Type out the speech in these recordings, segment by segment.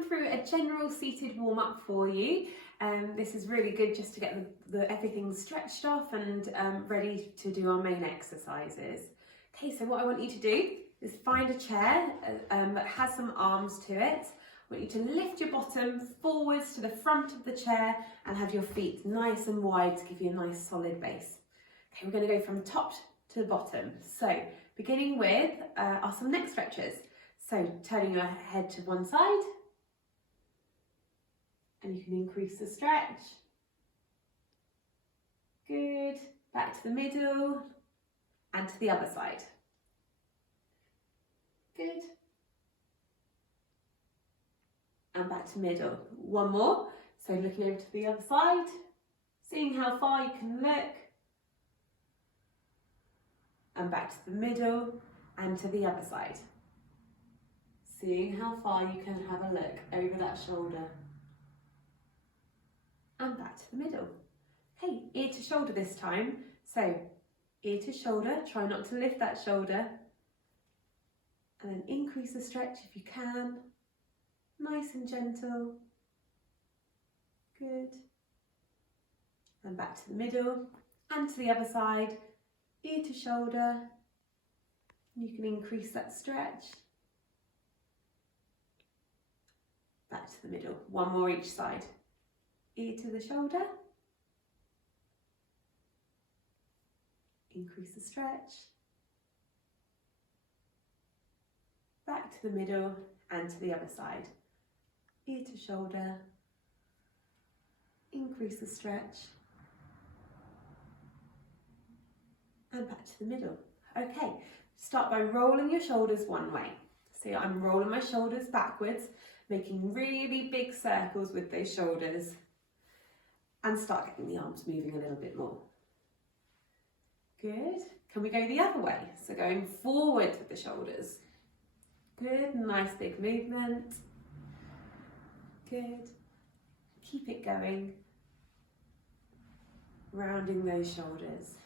run through a general seated warm-up for you. This is really good just to get everything stretched off and ready to do our main exercises. Okay, so what I want you to do is find a chair that has some arms to it. I want you to lift your bottom forwards to the front of the chair and have your feet nice and wide to give you a nice solid base. Okay, we're going to go from top to the bottom. So beginning with are some neck stretches. So turning your head to one side, and you can increase the stretch. Good. Back to the middle and to the other side. Good. And back to middle. One more. So looking over to the other side, seeing how far you can look. And back to the middle and to the other side. Seeing how far you can have a look over that shoulder. And back to the middle. Okay, ear to shoulder this time. So ear to shoulder, try not to lift that shoulder. And then increase the stretch if you can. Nice and gentle. Good. And back to the middle and to the other side. Ear to shoulder. You can increase that stretch. Back to the middle. One more each side. Ear to the shoulder. Increase the stretch. Back to the middle and to the other side. Ear to shoulder. Increase the stretch. And back to the middle. Okay, start by rolling your shoulders one way. So I'm rolling my shoulders backwards, making really big circles with those shoulders. And start getting the arms moving a little bit more. Good. Can we go the other way? So going forward with the shoulders. Good, nice big movement. Good. Keep it going. Rounding those shoulders.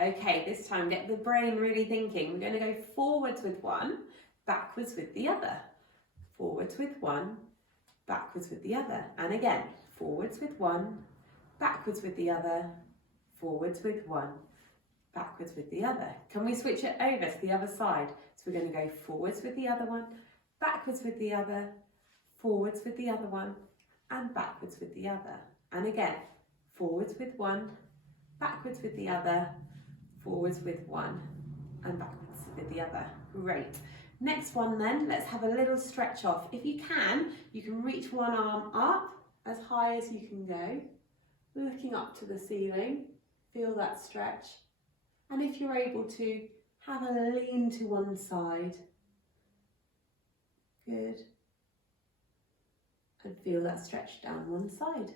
Okay, this time get the brain really thinking. We're going to go forwards with one, backwards with the other. Forwards with one, backwards with the other. And again, forwards with one, backwards with the other, forwards with one, backwards with the other. Can we switch it over to the other side? So we're going to go forwards with the other one, backwards with the other, forwards with the other one, and backwards with the other. And again, forwards with one, backwards with the other, forwards with one, and backwards with the other. Great. Next one then, let's have a little stretch off. If you can reach one arm up as high as you can go, looking up to the ceiling, feel that stretch. And if you're able to, have a lean to one side. Good. And feel that stretch down one side.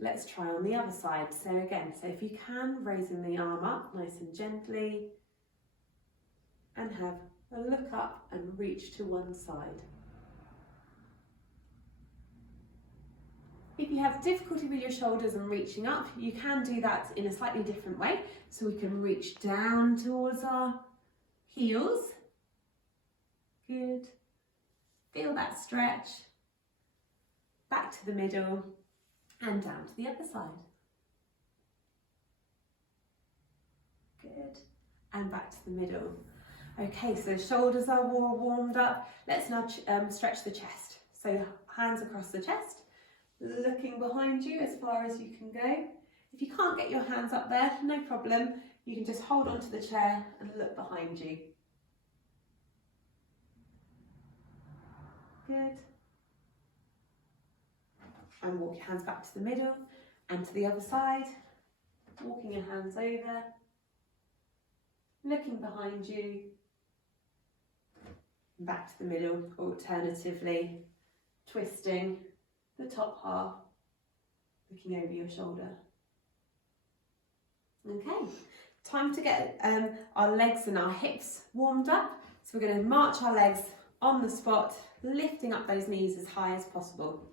Let's try on the other side. So again, so if you can, raising the arm up nice and gently. And have a look up and reach to one side. If you have difficulty with your shoulders and reaching up, you can do that in a slightly different way. So we can reach down towards our heels. Good. Feel that stretch. Back to the middle and down to the other side. Good. And back to the middle. Okay, so shoulders are warmed up. Let's now stretch the chest. So hands across the chest. Looking behind you as far as you can go. If you can't get your hands up there, no problem. You can just hold onto the chair and look behind you. Good. And walk your hands back to the middle and to the other side. Walking your hands over. Looking behind you. Back to the middle, alternatively twisting the top half, looking over your shoulder. Okay, time to get our legs and our hips warmed up. So we're going to march our legs on the spot, lifting up those knees as high as possible.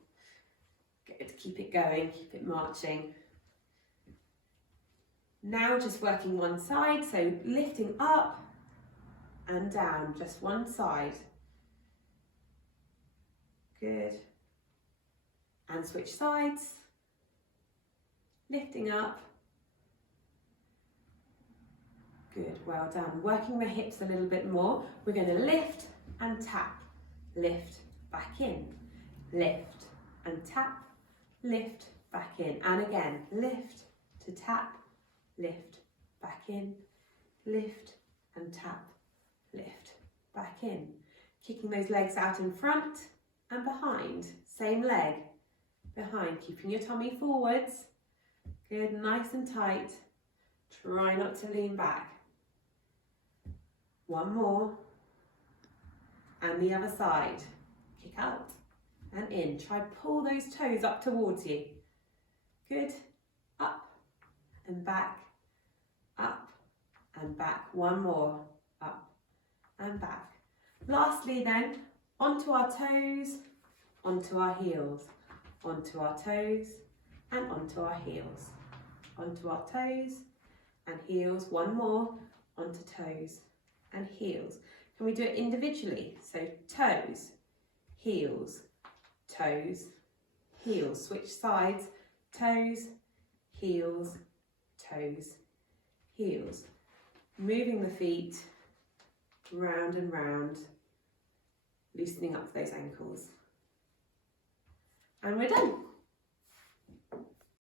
Good, keep it going, keep it marching. Now just working one side, so lifting up and down, just one side. Good. And switch sides. Lifting up. Good, well done. Working the hips a little bit more. We're going to lift and tap. Lift, back in. Lift and tap. Lift, back in. And again, lift to tap. Lift, back in. Lift and tap. Lift, back in. Kicking those legs out in front and behind. Same leg. Behind, keeping your tummy forwards. Good, nice and tight. Try not to lean back. One more. And the other side. Kick out and in. Try pull those toes up towards you. Good. Up and back. Up and back. One more. Up and back. Lastly then, onto our toes, onto our heels. Onto our toes and onto our heels. Onto our toes and heels. One more. Onto toes and heels. Can we do it individually? So toes, heels, toes, heels. Switch sides. Toes, heels, toes, heels. Moving the feet round and round, loosening up those ankles. And we're done.